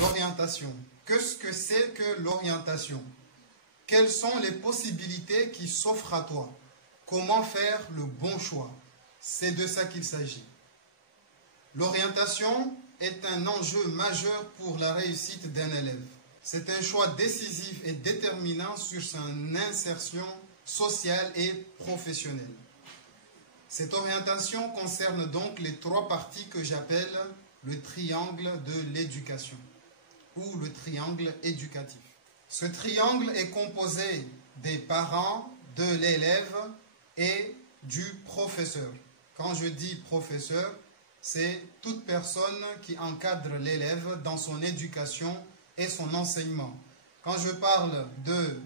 L'orientation. Qu'est-ce que c'est que l'orientation? Quelles sont les possibilités qui s'offrent à toi? Comment faire le bon choix? C'est de ça qu'il s'agit. L'orientation est un enjeu majeur pour la réussite d'un élève. C'est un choix décisif et déterminant sur son insertion sociale et professionnelle. Cette orientation concerne donc les trois parties que j'appelle le triangle de l'éducation ou le triangle éducatif. Ce triangle est composé des parents, de l'élève et du professeur. Quand je dis professeur, c'est toute personne qui encadre l'élève dans son éducation et son enseignement. Quand je parle de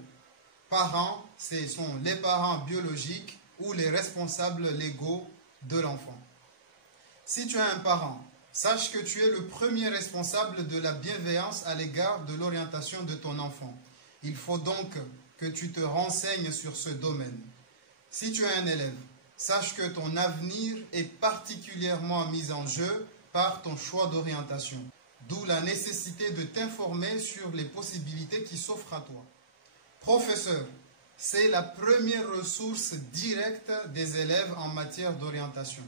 parents, ce sont les parents biologiques ou les responsables légaux de l'enfant. Si tu es un parent, sache que tu es le premier responsable de la bienveillance à l'égard de l'orientation de ton enfant. Il faut donc que tu te renseignes sur ce domaine. Si tu es un élève, sache que ton avenir est particulièrement mis en jeu par ton choix d'orientation. D'où la nécessité de t'informer sur les possibilités qui s'offrent à toi. Professeur, c'est la première ressource directe des élèves en matière d'orientation.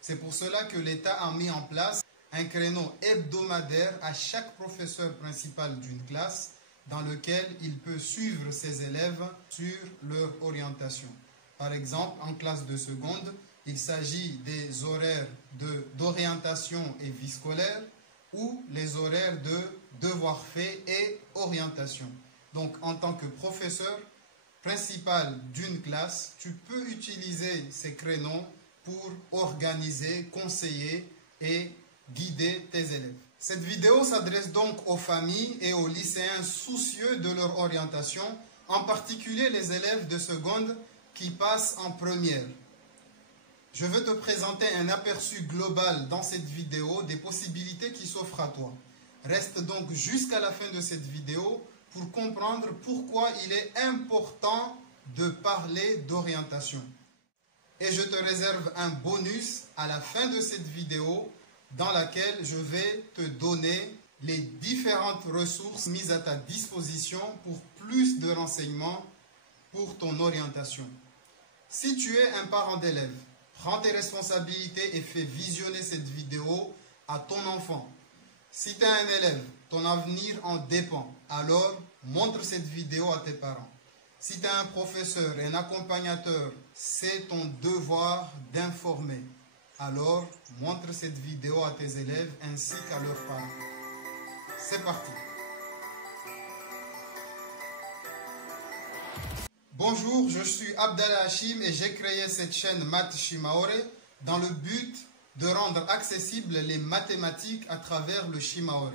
C'est pour cela que l'État a mis en place un créneau hebdomadaire à chaque professeur principal d'une classe dans lequel il peut suivre ses élèves sur leur orientation. Par exemple, en classe de seconde, il s'agit des horaires d'orientation et vie scolaire ou les horaires de devoirs faits et orientation. Donc, en tant que professeur principal d'une classe, tu peux utiliser ces créneaux pour organiser, conseiller et guider tes élèves. Cette vidéo s'adresse donc aux familles et aux lycéens soucieux de leur orientation, en particulier les élèves de seconde qui passent en première. Je veux te présenter un aperçu global dans cette vidéo des possibilités qui s'offrent à toi. Reste donc jusqu'à la fin de cette vidéo pour comprendre pourquoi il est important de parler d'orientation. Et je te réserve un bonus à la fin de cette vidéo dans laquelle je vais te donner les différentes ressources mises à ta disposition pour plus de renseignements pour ton orientation. Si tu es un parent d'élève, prends tes responsabilités et fais visionner cette vidéo à ton enfant. Si tu es un élève, ton avenir en dépend, alors montre cette vidéo à tes parents. Si tu es un professeur et un accompagnateur, c'est ton devoir d'informer. Alors, montre cette vidéo à tes élèves ainsi qu'à leurs parents. C'est parti. Bonjour, je suis Abdallah Hachim et j'ai créé cette chaîne Math Shimaore dans le but de rendre accessibles les mathématiques à travers le Shimaore.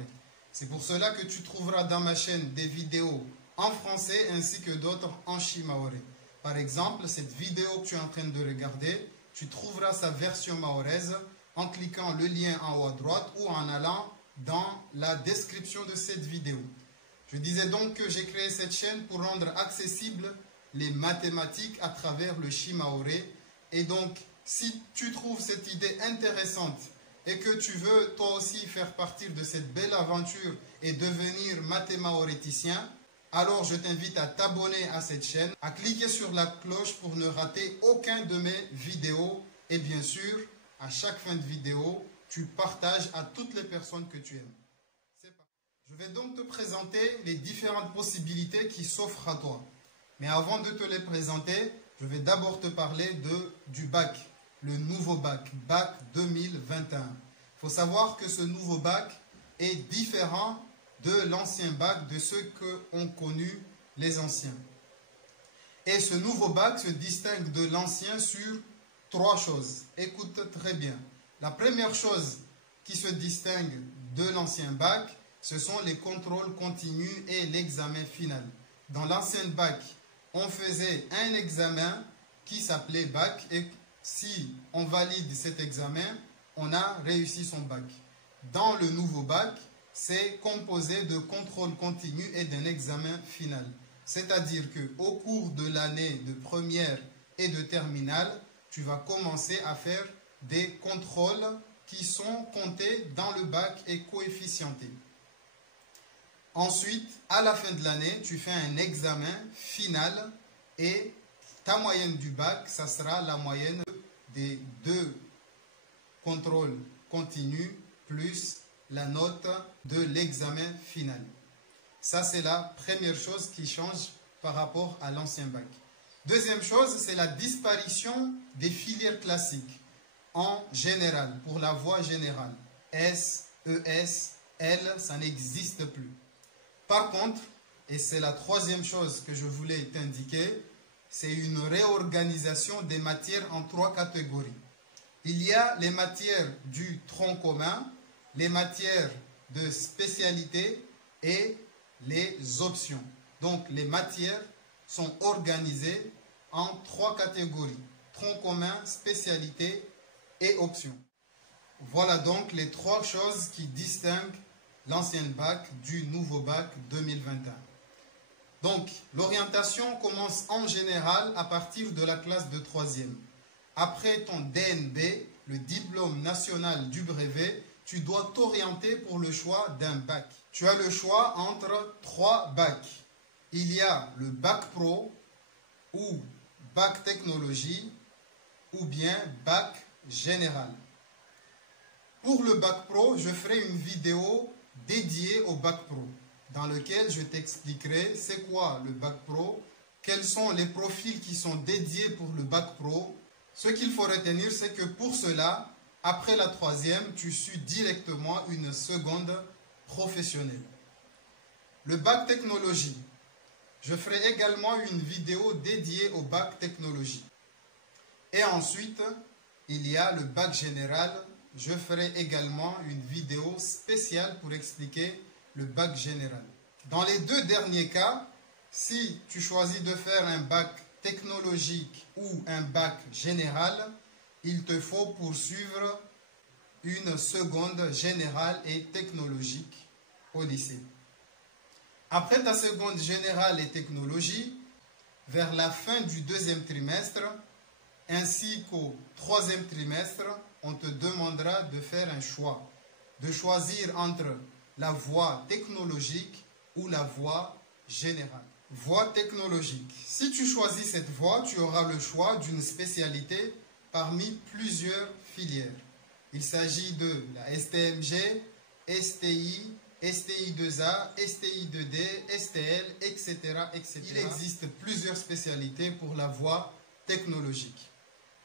C'est pour cela que tu trouveras dans ma chaîne des vidéos en français ainsi que d'autres en Shimaore. Par exemple, cette vidéo que tu es en train de regarder, tu trouveras sa version mahoraise en cliquant le lien en haut à droite ou en allant dans la description de cette vidéo. Je disais donc que j'ai créé cette chaîne pour rendre accessibles les mathématiques à travers le Shimaore. Et donc, si tu trouves cette idée intéressante et que tu veux toi aussi faire partie de cette belle aventure et devenir mathémaoréticien, alors je t'invite à t'abonner à cette chaîne, à cliquer sur la cloche pour ne rater aucun de mes vidéos. Et bien sûr, à chaque fin de vidéo, tu partages à toutes les personnes que tu aimes. Je vais donc te présenter les différentes possibilités qui s'offrent à toi. Mais avant de te les présenter, je vais d'abord te parler du bac, le nouveau bac, bac 2021. Il faut savoir que ce nouveau bac est différent de l'ancien bac, de ceux qu'ont connu les anciens. Et ce nouveau bac se distingue de l'ancien sur trois choses. Écoute très bien. La première chose qui se distingue de l'ancien bac, ce sont les contrôles continus et l'examen final. Dans l'ancien bac, on faisait un examen qui s'appelait bac et si on valide cet examen, on a réussi son bac. Dans le nouveau bac, c'est composé de contrôles continus et d'un examen final. C'est-à-dire qu'au cours de l'année de première et de terminale, tu vas commencer à faire des contrôles qui sont comptés dans le bac et coefficientés. Ensuite, à la fin de l'année, tu fais un examen final et ta moyenne du bac, ça sera la moyenne des 2 contrôles continus plus la note de l'examen final. Ça, c'est la première chose qui change par rapport à l'ancien bac. Deuxième chose, c'est la disparition des filières classiques en général, pour la voie générale. S, ES, L, ça n'existe plus. Par contre, et c'est la troisième chose que je voulais t'indiquer, c'est une réorganisation des matières en 3 catégories. Il y a les matières du tronc commun, les matières de spécialité et les options. Donc, les matières sont organisées en 3 catégories. Tronc commun, spécialité et options. Voilà donc les 3 choses qui distinguent l'ancien bac du nouveau bac 2021. Donc, l'orientation commence en général à partir de la classe de 3e. Après ton DNB, le diplôme national du brevet, tu dois t'orienter pour le choix d'un bac. Tu as le choix entre 3 bacs. Il y a le bac pro ou bac technologie ou bien bac général. Pour le bac pro, je ferai une vidéo dédiée au bac pro dans lequel je t'expliquerai c'est quoi le bac pro, quels sont les profils qui sont dédiés pour le bac pro. Ce qu'il faut retenir, c'est que pour cela, après la 3e, tu suis directement une seconde professionnelle. Le bac technologie. Je ferai également une vidéo dédiée au bac technologie. Et ensuite, il y a le bac général. Je ferai également une vidéo spéciale pour expliquer le bac général. Dans les 2 derniers cas, si tu choisis de faire un bac technologique ou un bac général, il te faut poursuivre une seconde générale et technologique au lycée. Après ta seconde générale et technologie, vers la fin du 2e trimestre, ainsi qu'au 3e trimestre, on te demandera de faire un choix, de choisir entre la voie technologique ou la voie générale. Voie technologique. Si tu choisis cette voie, tu auras le choix d'une spécialité parmi plusieurs filières. Il s'agit de la STMG, STI, STI2A, STI2D, STL, etc., etc. Il existe plusieurs spécialités pour la voie technologique.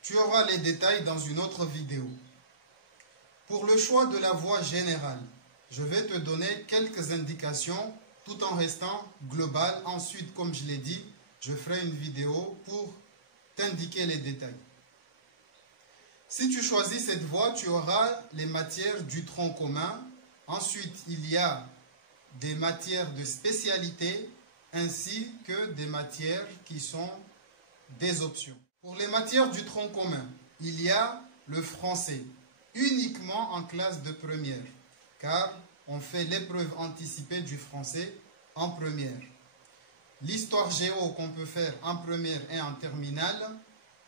Tu auras les détails dans une autre vidéo. Pour le choix de la voie générale, je vais te donner quelques indications tout en restant global. Ensuite, comme je l'ai dit, je ferai une vidéo pour t'indiquer les détails. Si tu choisis cette voie, tu auras les matières du tronc commun. Ensuite, il y a des matières de spécialité ainsi que des matières qui sont des options. Pour les matières du tronc commun, il y a le français, uniquement en classe de première, car on fait l'épreuve anticipée du français en première. L'histoire géo qu'on peut faire en première et en terminale,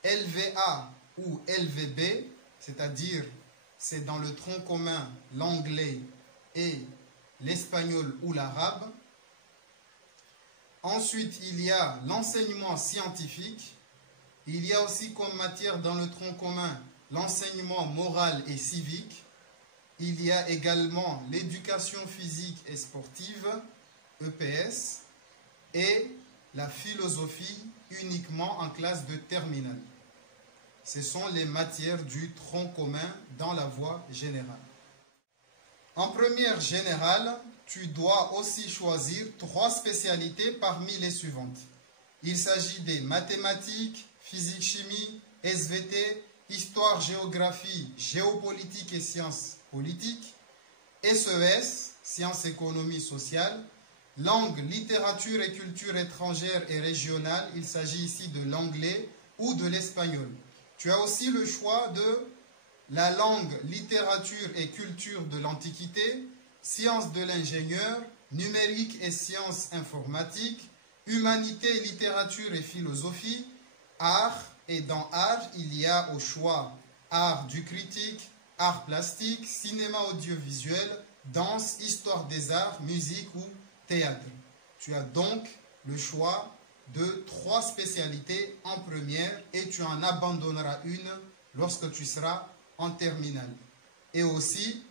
LVA ou LVB, c'est-à-dire c'est dans le tronc commun l'anglais et l'espagnol ou l'arabe. Ensuite, il y a l'enseignement scientifique. Il y a aussi comme matière dans le tronc commun l'enseignement moral et civique. Il y a également l'éducation physique et sportive, EPS, et la philosophie uniquement en classe de terminale. Ce sont les matières du tronc commun dans la voie générale. En première générale, tu dois aussi choisir 3 spécialités parmi les suivantes. Il s'agit des mathématiques, physique-chimie, SVT, histoire, géographie, géopolitique et sciences politiques, SES, sciences, économie, sociale, langue, littérature et culture étrangère et régionale, il s'agit ici de l'anglais ou de l'espagnol. Tu as aussi le choix de la langue, littérature et culture de l'Antiquité, sciences de l'ingénieur, numérique et sciences informatiques, humanité, littérature et philosophie, art, et dans art, il y a au choix art du critique, art plastique, cinéma audiovisuel, danse, histoire des arts, musique ou théâtre. Tu as donc le choix de 3 spécialités en première et tu en abandonneras une lorsque tu seras en terminale. Et aussi,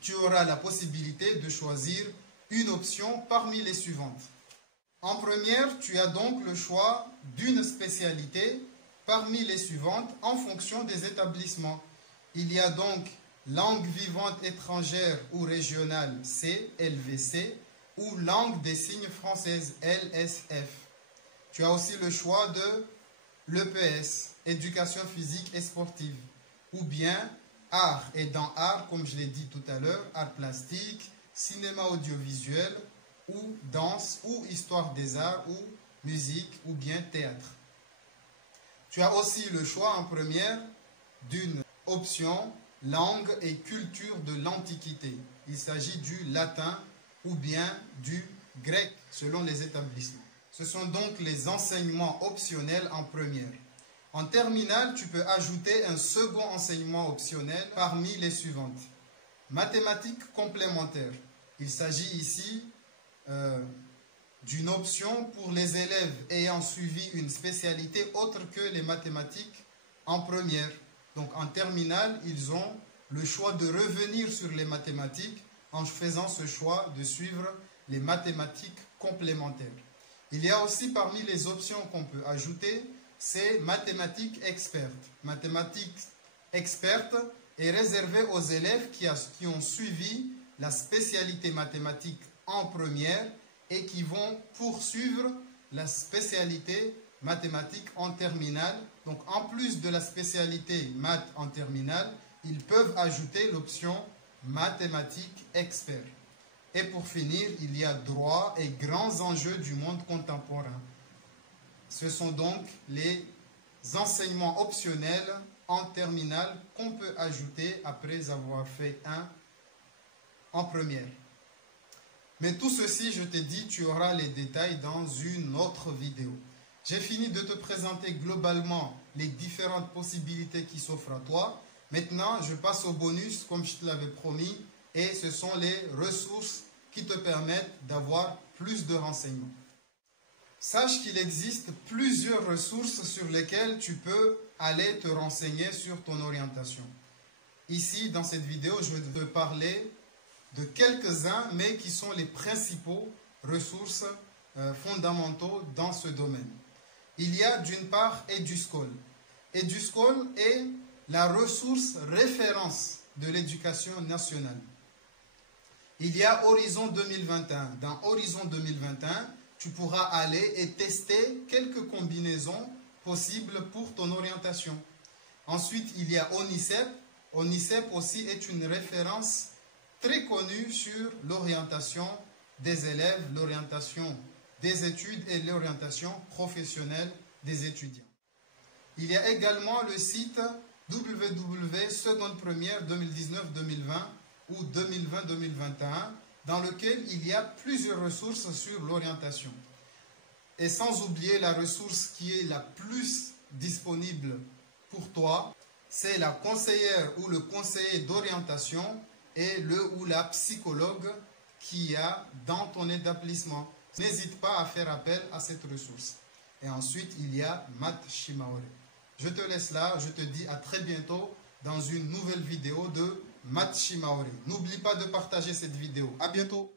tu auras la possibilité de choisir une option parmi les suivantes. En première, tu as donc le choix d'une spécialité parmi les suivantes en fonction des établissements. Il y a donc langue vivante étrangère ou régionale C, LVC, ou langue des signes française LSF. Tu as aussi le choix de l'EPS, éducation physique et sportive, ou bien art, et dans art, comme je l'ai dit tout à l'heure, art plastique, cinéma audiovisuel, ou danse, ou histoire des arts, ou musique, ou bien théâtre. Tu as aussi le choix en première d'une option langue et culture de l'Antiquité. Il s'agit du latin ou bien du grec selon les établissements. Ce sont donc les enseignements optionnels en première. En terminale, tu peux ajouter un second enseignement optionnel parmi les suivantes. Mathématiques complémentaires. Il s'agit ici d'une option pour les élèves ayant suivi une spécialité autre que les mathématiques en première. Donc en terminale, ils ont le choix de revenir sur les mathématiques en faisant ce choix de suivre les mathématiques complémentaires. Il y a aussi parmi les options qu'on peut ajouter, c'est mathématiques expertes. Mathématiques expertes est réservée aux élèves qui ont suivi la spécialité mathématique en première et qui vont poursuivre la spécialité mathématiques en terminale. Donc en plus de la spécialité maths en terminale, ils peuvent ajouter l'option mathématiques experts. Et pour finir, il y a droit et grands enjeux du monde contemporain. Ce sont donc les enseignements optionnels en terminale qu'on peut ajouter après avoir fait un en première. Mais tout ceci, je t'ai dit, tu auras les détails dans une autre vidéo. J'ai fini de te présenter globalement les différentes possibilités qui s'offrent à toi. Maintenant, je passe au bonus, comme je te l'avais promis, et ce sont les ressources qui te permettent d'avoir plus de renseignements. Sache qu'il existe plusieurs ressources sur lesquelles tu peux aller te renseigner sur ton orientation. Ici, dans cette vidéo, je vais te parler de quelques-uns, mais qui sont les principaux ressources fondamentaux dans ce domaine. Il y a d'une part EduSchool. EduSchool est la ressource référence de l'éducation nationale. Il y a Horizon 2021. Dans Horizon 2021, tu pourras aller et tester quelques combinaisons possibles pour ton orientation. Ensuite, il y a ONICEP. ONICEP aussi est une référence très connue sur l'orientation des élèves, l'orientation des études et l'orientation professionnelle des étudiants. Il y a également le site www.seconde-première 2019-2020 ou 2020-2021 dans lequel il y a plusieurs ressources sur l'orientation. Et sans oublier la ressource qui est la plus disponible pour toi, c'est la conseillère ou le conseiller d'orientation et le ou la psychologue qu'il y a dans ton établissement. N'hésite pas à faire appel à cette ressource. Et ensuite, il y a Math Shimaore. Je te laisse là, je te dis à très bientôt dans une nouvelle vidéo de Math Shimaore. N'oublie pas de partager cette vidéo. À bientôt.